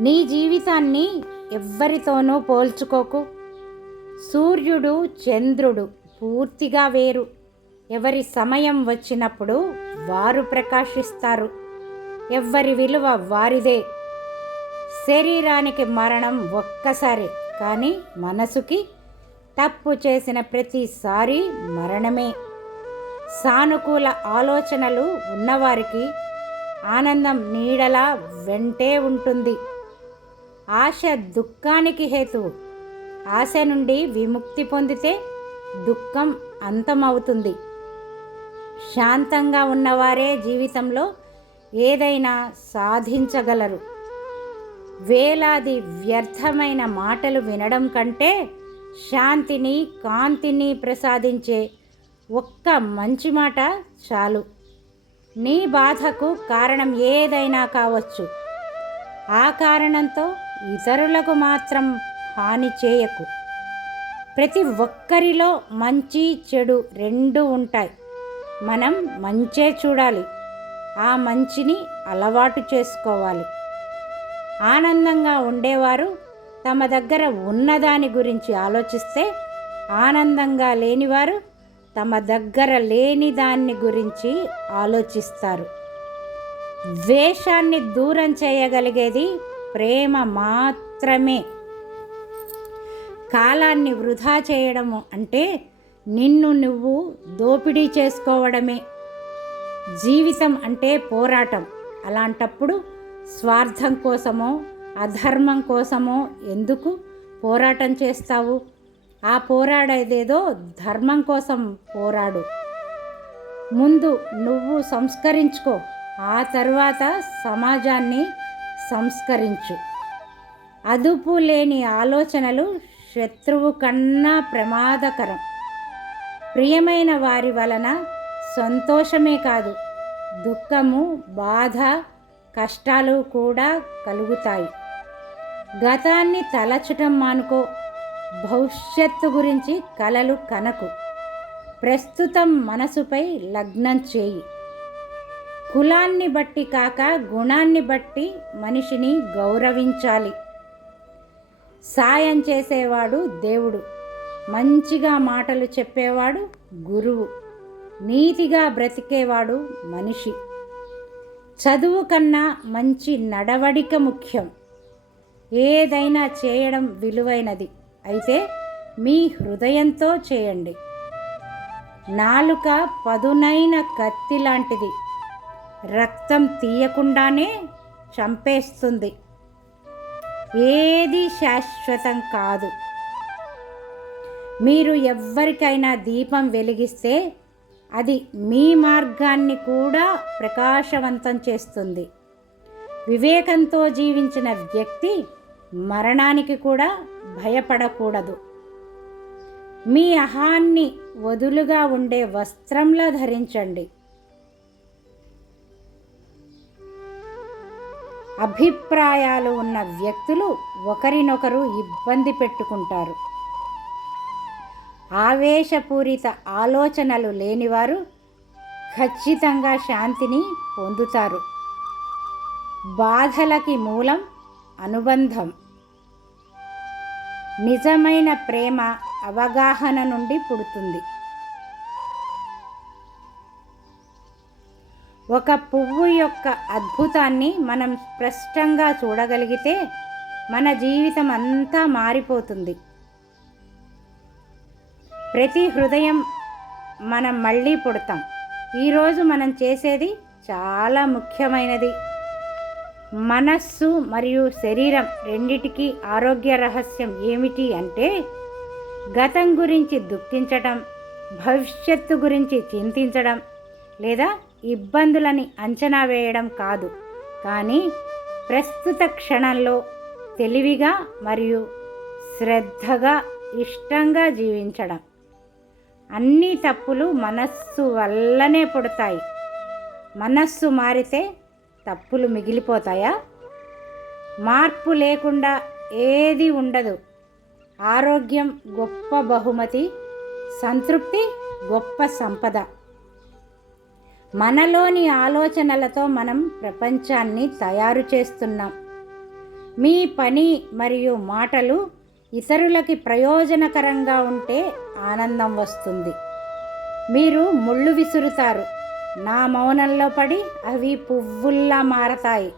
నీ జీవితాన్ని ఎవ్వరితోనూ పోల్చుకోకు. సూర్యుడు చంద్రుడు పూర్తిగా వేరు. ఎవరి సమయం వచ్చినప్పుడు వారు ప్రకాశిస్తారు. ఎవ్వరి విలువ వారిదే. శరీరానికి మరణం ఒక్కసారి కానీ మనసుకి తప్పు చేసిన ప్రతిసారి మరణమే. సానుకూల ఆలోచనలు ఉన్నవారికి ఆనందం నీడలా వెంటే ఉంటుంది. ఆశ దుఃఖానికి హేతువు ఆశ నుండి విముక్తి పొందితే దుఃఖం అంతమవుతుంది. శాంతంగా ఉన్నవారే జీవితంలో ఏదైనా సాధించగలరు. వేలాది వ్యర్థమైన మాటలు వినడం కంటే శాంతిని కాంతిని ప్రసాదించే ఒక్క మంచి మాట చాలు. నీ బాధకు కారణం ఏదైనా కావచ్చు. ఆ కారణంతో ఇతరులకు మాత్రం హాని చేయకు. ప్రతి ఒక్కరిలో మంచి చెడు రెండు ఉంటాయి. మనం మంచే చూడాలి. ఆ మంచిని అలవాటు చేసుకోవాలి. ఆనందంగా ఉండేవారు తమ దగ్గర ఉన్నదాని గురించి ఆలోచిస్తే ఆనందంగా లేనివారు తమ దగ్గర లేని దాన్ని గురించి ఆలోచిస్తారు. ద్వేషాన్ని దూరం చేయగలిగేది ప్రేమ మాత్రమే. కాలాన్ని వృధా చేయడము అంటే నిన్ను నువ్వు దోపిడీ చేసుకోవడమే. జీవితం అంటే పోరాటం. అలాంటప్పుడు స్వార్థం కోసమో అధర్మం కోసమో ఎందుకు పోరాటం చేస్తావు? ఆ పోరాడేదేదో ధర్మం కోసం పోరాడు. ముందు నువ్వు సంస్కరించుకో. ఆ తర్వాత సమాజాన్ని సంస్కరించు. అదుపు లేని ఆలోచనలు శత్రువు కన్నా ప్రమాదకరం. ప్రియమైన వారి వలన సంతోషమే కాదు దుఃఖము బాధ కష్టాలు కూడా కలుగుతాయి. గతాన్ని తలచటం మానుకో. భవిష్యత్తు గురించి కలలు కనకు. ప్రస్తుతం మనసుపై లగ్నం చేయి. కులాన్ని బట్టి కాక గుణాన్ని బట్టి మనిషిని గౌరవించాలి. సాయం చేసేవాడు దేవుడు. మంచిగా మాటలు చెప్పేవాడు గురువు. నీతిగా బ్రతికేవాడు మనిషి. చదువు కన్నా మంచి నడవడిక ముఖ్యం. ఏదైనా చేయడం విలువైనది. అయితే మీ హృదయంతో చేయండి. నాలుక పదునైన కత్తి లాంటిది. రక్తం తీయకుండానే చంపేస్తుంది. ఏది శాశ్వతం కాదు. మీరు ఎవ్వరికైనా దీపం వెలిగిస్తే అది మీ మార్గాన్ని కూడా ప్రకాశవంతం చేస్తుంది. వివేకంతో జీవించిన వ్యక్తి మరణానికి కూడా భయపడకూడదు. మీ అహాన్ని వదులుగా ఉండే వస్త్రంలా ధరించండి. అభిప్రాయాలు ఉన్న వ్యక్తులు ఒకరినొకరు ఇబ్బంది పెట్టుకుంటారు. ఆవేశపూరిత ఆలోచనలు లేనివారు ఖచ్చితంగా శాంతిని పొందుతారు. బాధలకి మూలం అనుబంధం. నిజమైన ప్రేమ అవగాహన నుండి పుడుతుంది. ఒక పువ్వు యొక్క అద్భుతాన్ని మనం స్పష్టంగా చూడగలిగితే మన జీవితం అంతా మారిపోతుంది. ప్రతి హృదయం మనం మళ్ళీ పుడతాం. ఈరోజు మనం చేసేది చాలా ముఖ్యమైనది. మనస్సు మరియు శరీరం రెండిటికి ఆరోగ్య రహస్యం ఏమిటి అంటే గతం గురించి దుఃఖించడం భవిష్యత్తు గురించి చింతించడం లేదా ఇబ్బందులని అంచనా వేయడం కాదు. కానీ ప్రస్తుత క్షణంలో తెలివిగా మరియు శ్రద్ధగా ఇష్టంగా జీవించడం. అన్ని తప్పులు మనస్సు వల్లనే పుడతాయి. మనస్సు మారితే తప్పులు మిగిలిపోతాయా? మార్పు లేకుండా ఏది ఉండదు. ఆరోగ్యం గొప్ప బహుమతి సంతృప్తి గొప్ప సంపద. మనలోని ఆలోచనలతో మనం ప్రపంచాన్ని తయారు చేస్తున్నాం. మీ పని మరియు మాటలు ఇతరులకి ప్రయోజనకరంగా ఉంటే ఆనందం వస్తుంది. మీరు ముళ్ళు విసురుతారు. నా మౌనంలో పడి అవి పువ్వుల్లా మారతాయి.